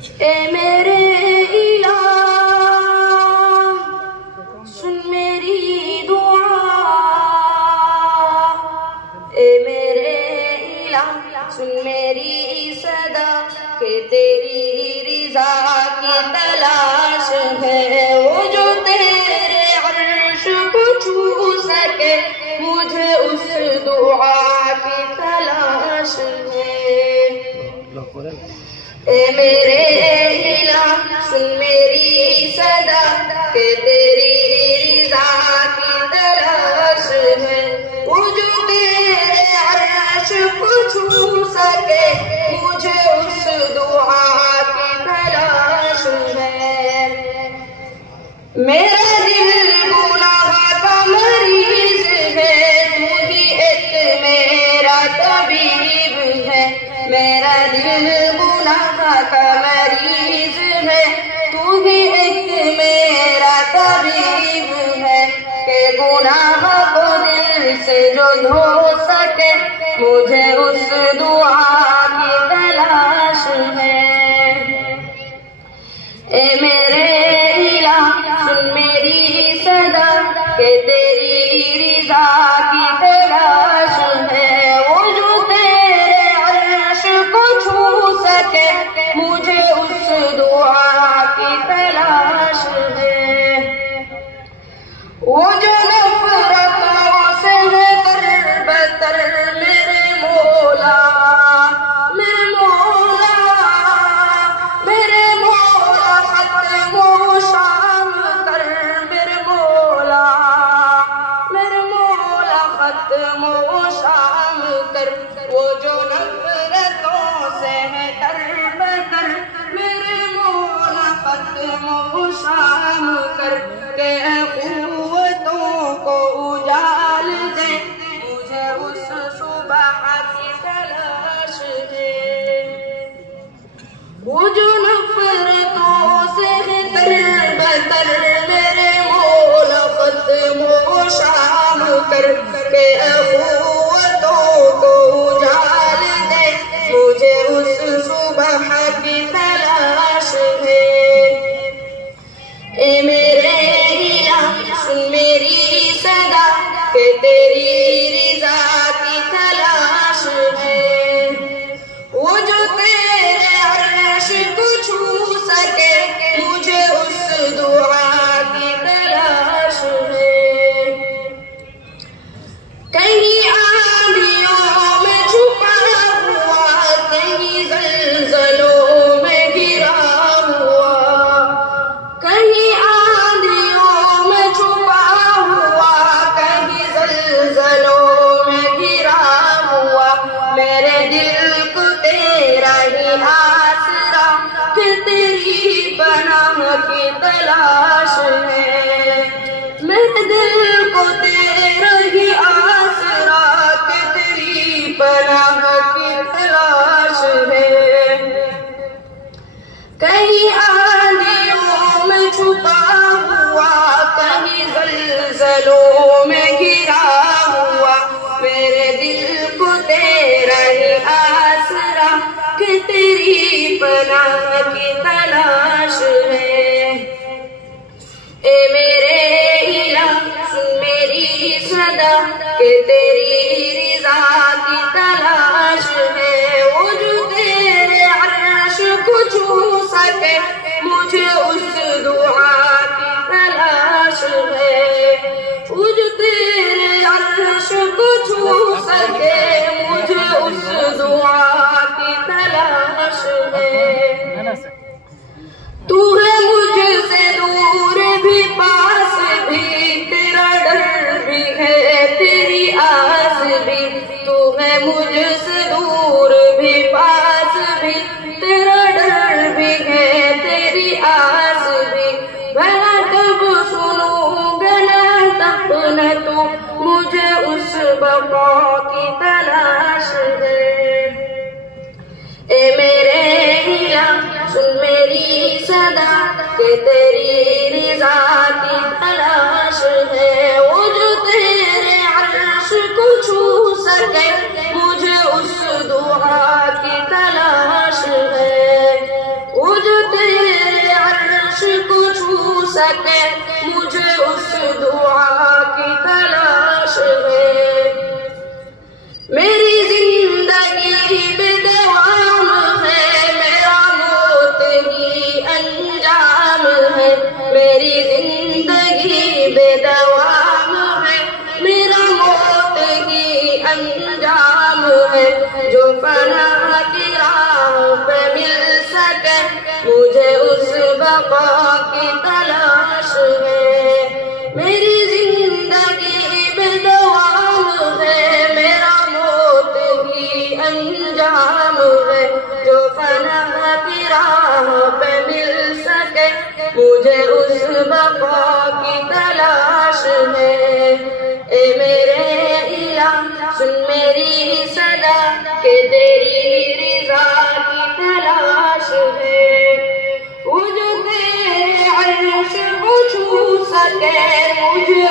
ए मेरे इलाह सुन मेरी दुआ, ए मेरे इलाह सुन मेरी सदा के तेरी रिजा की तलाश है। वो जो तेरे अर्श को छू सके मुझे उस दुआ की तलाश है। ए मेरे इलाह सुन मेरी सदा के तेरी रिजा की तलाश है। वो जो तेरे अर्श को छू सके मुझे उस दुआ की तलाश है। मेरा दिल गुनाह का मरीज है, तू ही एक मेरा तबीब है। मेरा दिल गुनाह का मरीज है, तू ही एक मेरा तबीब है। के गुनाह को दिल से जो धो सके मुझे उस दुआ की तलाश है। ए मेरे इलाह सुन मेरी सदा के तेरी रिजा की तलाश है। वो जो तेरे अर्श को छू सके मुझे उस दुआ की तलाश है। वो जो नफरतों से है तरबतर मेरे मौला, मेरे मौला, मेरे मौला खत्म शाम कर, मेरे मौला, मेरे मौला खत्म शाम कर। वो जो नफरतों से है तरबतर मेरे मौला खत्म शाम कर। के क़ुव्वतों को उजाल दे मुझे उस सुबह की तलाश है। वो जो नफरतों से है तरबतर मेरे मौला खत्म शाम कर। के क़ुव्वतों को उजाल दे मुझे उस सुबह की तलाश है। ए मेरे इलाह सुन मेरी सदा के तेरी रिजा की तलाश है। वो जो तेरे अर्श को छू सके मुझे उस दुआ की तलाश है। कहीं आंधियों में छुपा हुआ, कहीं ज़ल्ज़लों में घिरा हुआ, कहीं आंधियों में छुपा हुआ, कहीं ज़ल्ज़लों में घिरा हुआ। मेरे दिल को तेरा ही आसरा कि तेरी पनाह की तलाश है। मेरे दिल को तेरा ही आसरा कि तेरी पनाह की तलाश है। कहीं आंधियों में छुपा हुआ, कहीं ज़ल्ज़लों में घिरा हुआ। मेरे दिल को तेरा ही आसरा कि तेरी पनाह की तलाश है। ए मेरे इलाह सुन मेरी सदा कि तेरी रिजा की तलाश है। वो जो तेरे अर्श को छू सके मुझे उस दुआ की तलाश है। वो जो तेरे अर्श को छू सके मुझे उस दुआ की तलाश है। तू है मुझसे दूर भी पास भी, तेरा डर भी है तेरी आस भी। तू है मुझसे दूर भी पास भी, तेरा डर भी है तेरी आस भी। मैं कब सुनूंगा ना तब न तू मुझे उस बका की तलाश है। ए मेरे इलाह सुन मेरी सदा के तेरी रिजा की तलाश है। वो जो तेरे अर्श को छू सके मुझे उस दुआ की तलाश है। वो जो सके, मुझे उस दुआ की तलाश है। मेरी जिंदगी बेदवाम है, मेरा मौत ही अंजाम है। मेरी जिंदगी बेदवाम है, मेरा मौत ही अंजाम है। जो फना की राह पे मिल सके, मुझे उस बका की तलाश है। मेरी जिंदगी बेदवाम है, मेरा मौत ही अंजाम है। जो फना की राह पे मिल सके, मुझे उस बका की तलाश है। ए मेरे इलाह सुन मेरी सदा, के तेरी रिज़ा की तलाश है। वो जो तेरे अर्श को छू सके, मुझे